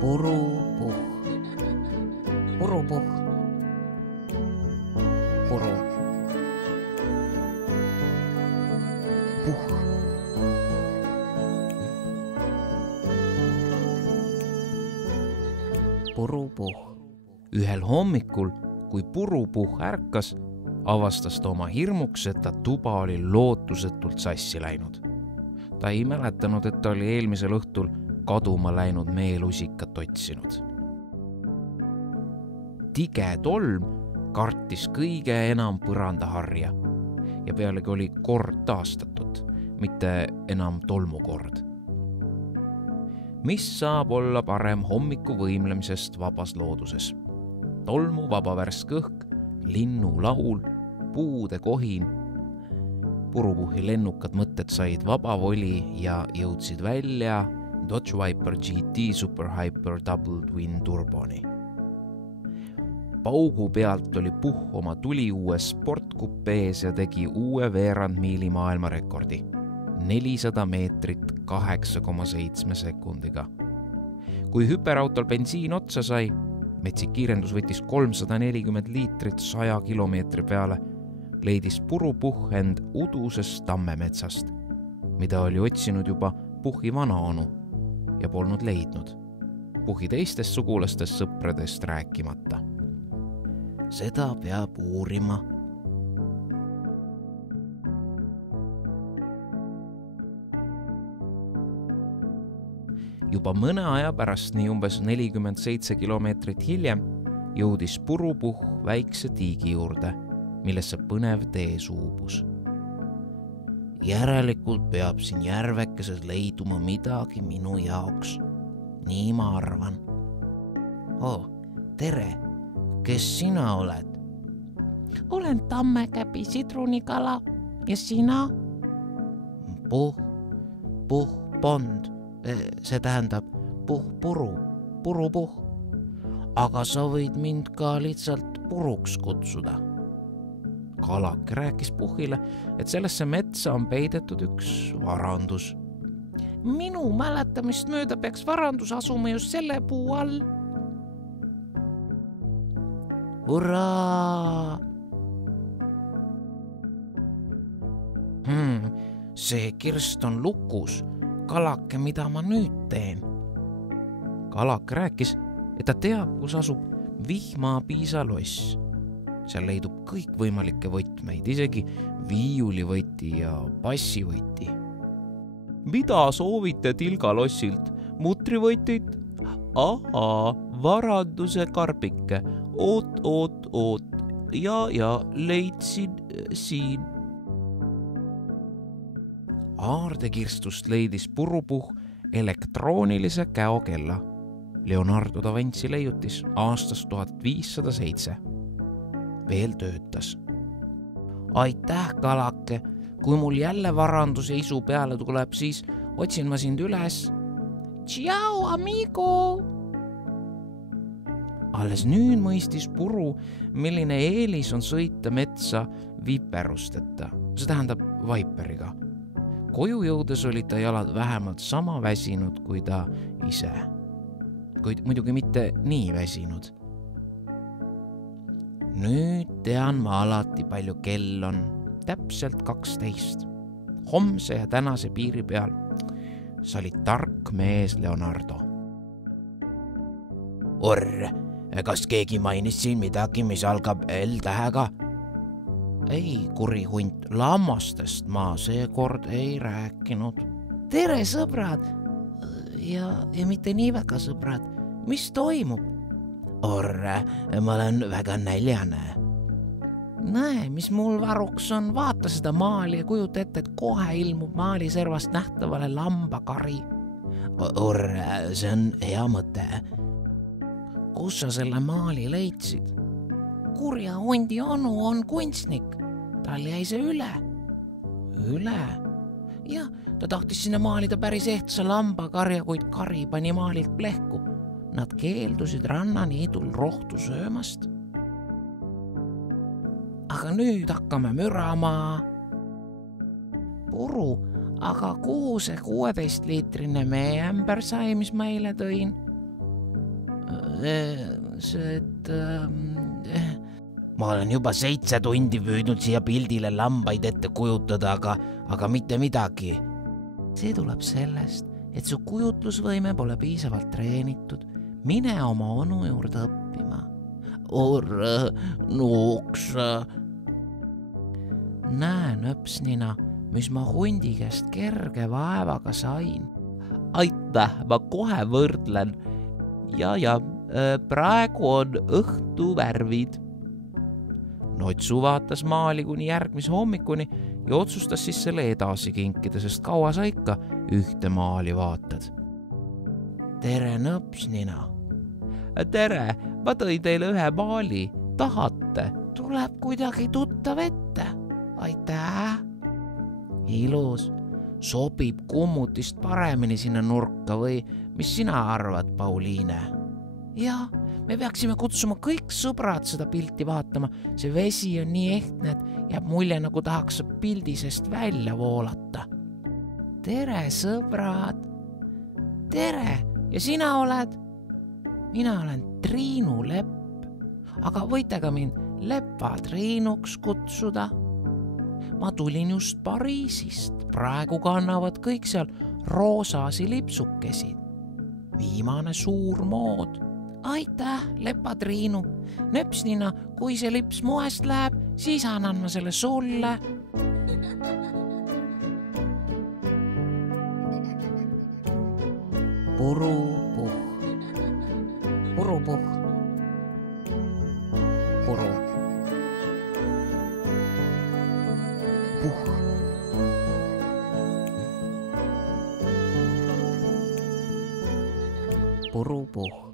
Purupuh. Purupuh. Puru. Puh. Purupuh. Ühel hommikul, kui Purupuh ärkas, avastas ta oma hirmuks, et ta tuba oli lootusetult sassi läinud. Ta ei mäletanud, et ta oli eelmisel õhtul kaduma läinud meelusikat otsinud. Tige tolm kartis kõige enam põrandaharja ja pealegi oli kord taastatud, mitte enam tolmukord. Mis saab olla parem hommiku võimlemisest vabas looduses? Tolmu vaba värske õhk, linnu laul, puude kohin. Purupuhi lennukad mõtted said vaba voli ja jõudsid välja Dodge Viper GT Super Hyper Double Twin Turboni. Paugu pealt oli Puh oma tuliuues sportkupees ja tegi uue veerandmiili maailmarekordi. 400 meetrit 8,7 sekundiga. Kui hüperautol bensiin otsa sai, metsik kiirendus võttis 340 liitrit 100 kilomeetri peale, leidis Purupuh end udusest tammemetsast, mida oli otsinud juba Puhi vanaonu ja polnud leidnud. Puhi teistest sugulastest sõpradest rääkimata. Seda peab uurima. Juba mõne aja pärast, nii umbes 47 kilomeetrit hiljem, jõudis Purupuh väikse tiigi juurde, millesse põnev tee suubus. Järelikult peab siin järvekeses leiduma midagi minu jaoks. Nii ma arvan. Tere! Kes sina oled? Olen Tammekäpi sidrunikala. Ja sina? Puh Pond. See tähendab Purupuh. Aga sa võid mind ka lihtsalt Puruks kutsuda. Kalak rääkis Puhile, et sellesse metsa on peidetud üks varandus. Minu mäletamist mööda peaks varandus asuma just selle puu all. Hurraa! See kirst on lukus. Kalake, mida ma nüüd teen? Kalak rääkis, et ta teab, kus asub vihmapiisaloss. Seal leidub kõik võimalikke võtmeid, isegi viiulivõti ja bassivõti. Mida soovite tilgalossilt? Mutrivõtit? Varanduse karbike. Oot. Ja leidsin siin. Aardekirstust leidis Purupuh elektroonilise käokella. Leonardo da Vinci leiutis aastast 1507. Veel töötas. Aitäh, Kalake! Kui mul jälle varanduse isu peale tuleb, siis otsin ma sind üles. Ciao, amigo! Alles nüüd mõistis Puru, milline eelis on sõita metsa viperusteta. See tähendab Viperiga. Koju jõudes olid ta jalad vähemalt sama väsinud kui ta ise. Kuid muidugi mitte nii väsinud. Nüüd tean ma alati, palju kell on. Täpselt 12. Homse ja tänase piiri peal. Sa olid tark mees, Leonardo. Kas keegi mainis siin midagi, mis algab L-tähega? Ei, kuri hunt, lammastest ma seekord ei rääkinud. Tere, sõbrad! Ja mitte nii väga sõbrad. Mis toimub? Ma olen väga näljane. Näe, mis mul varuks on. Vaata seda maali ja kujuta ette, et kohe ilmub maaliservast nähtavale lambakari. See on hea mõte. Kus sa selle maali leidsid? Kurja hundi onu on kunstnik. Tal jäi see üle. Üle? Ja, ta tahtis sinna maalida päris ehtsa lambakarja, kuid kari pani maalilt plehku. Nad keeldusid rannaniidul rohtu söömast. Aga nüüd hakkame mürama. puru, aga kuhu see 16-liitrine meeämber sai, mis ma eile tõin? Ma olen juba 7 tundi püüdnud siia pildile lambaid ette kujutada, aga mitte midagi. See tuleb sellest, et su kujutlusvõime pole piisavalt treenitud. Mine oma onu juurde õppima. Nuuks. Näe, Nöpsnina, mis ma hundi käest kerge vaevaga sain. Aitäh, ma kohe võrdlen. Ja, praegu on õhtu värvid. Notsu vaatas maali kuni järgmise hommikuni ja otsustas siis selle edasi kinkida, sest kaua sa ikka ühte maali vaatad. Tere, Nöpsnina. Tere, ma tõin teile ühe maali. Tahate? Tuleb kuidagi tuttav ette. Aitäh. Ilus. Sobib kummutist paremini sinna nurka või mis sina arvad, Pauliine? Ja, me peaksime kutsuma kõik sõbrad seda pilti vaatama. See vesi on nii ehtne, et jääb mulje, nagu tahaks pildi seest välja voolata. Tere, sõbrad. Tere, ja sina oled? Mina olen Triinu Lepp, aga võite ka mind Lepa Triinuks kutsuda. Ma tulin just Pariisist, praegu kannavad kõik seal roosasi lipsukesid. Viimane suur mood. Aitäh, Lepa Triinu. Nöpsnina, kui see lips moest läheb, siis annan ma selle sulle. Purupuh. Purupuh. Puru. Puh. Purupuh.